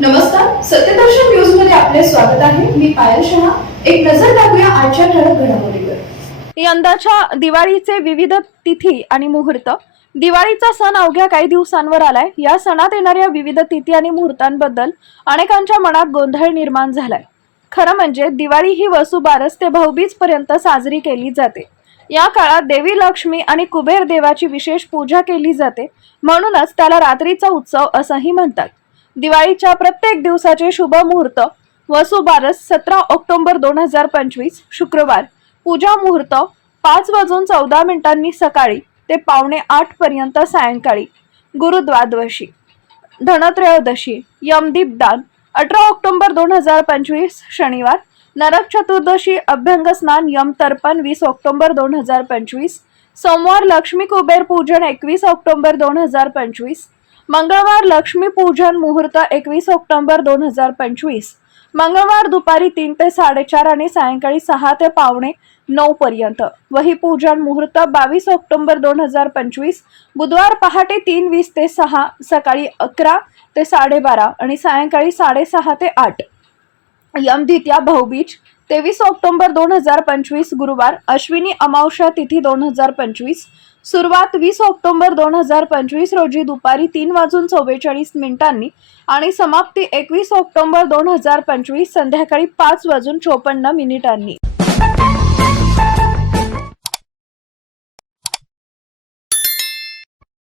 नमस्कार सत्यदर्शन न्यूजमध्ये आपले स्वागत आहे. मी पायल शहा. एक नजर टाकूया आजच्या ठळक घडामोडीवर. यंदाच्या दिवाळीचे विविध तिथी आणि मुहूर्त. दिवाळीचा सण अवघ्या काही दिवसांवर आलाय. या सणात येणाऱ्या विविध तिथी आणि मुहूर्तांबद्दल अनेकांच्या मनात गोंधळ निर्माण झालाय. खरं म्हणजे दिवाळी ही वसुबारस ते भाऊबीज पर्यंत साजरी केली जाते. या काळात देवी लक्ष्मी आणि कुबेर देवाची विशेष पूजा केली जाते. म्हणूनच त्याला रात्रीचा उत्सव असंही म्हणतात. दिवाळीच्या प्रत्येक दिवसाचे शुभ मुहूर्त वसुबारस सतरा ऑक्टोबर दोन हजार पंचवीस शुक्रवार. पूजा मुहूर्त पाच वाजून चौदा मिनिटांनी सकाळी ते पावणे आठ पर्यंत सायंकाळी. गुरुद्वादशी धनत्रयोदशी यमदीपदान अठरा ऑक्टोबर दोन हजार पंचवीस शनिवार. नरक चतुर्दशी अभ्यंग स्नान यम तर्पण वीस ऑक्टोबर दोन हजार पंचवीस. सोमवार लक्ष्मी कुबेर पूजन एकवीस ऑक्टोबर दोन हजार पंचवीस. मंगळवार लक्ष्मी पूजन मुहूर्त एकवीस ऑक्टोबर दोन हजार पंचवीस. मंगळवार दुपारी तीन ते साडेचार आणि सायंकाळी सहा ते पावणे नऊ पर्यंत. वही पूजन मुहूर्त बावीस ऑक्टोबर दोन हजार पंचवीस. बुधवार पहाटे तीन वीस ते सहा सकाळी अकरा ते साडेबारा आणि सायंकाळी साडेसहा ते आठ. यमधित्या भाऊबीज तेवीस ऑक्टोबर दोन हजार पंचवीस गुरुवार अश्विनी अमावस्या तिथी दोन हजार पंचवीस. सुरुवात वीस ऑक्टोबर दोन हजार पंचवीस रोजी दुपारी तीन वाजून चव्वेचाळीस मिनिटांनी आणि समाप्ती एकवीस ऑक्टोबर दोन हजार पंचवीस संध्याकाळी पाच वाजून चोपन्न मिनिटांनी.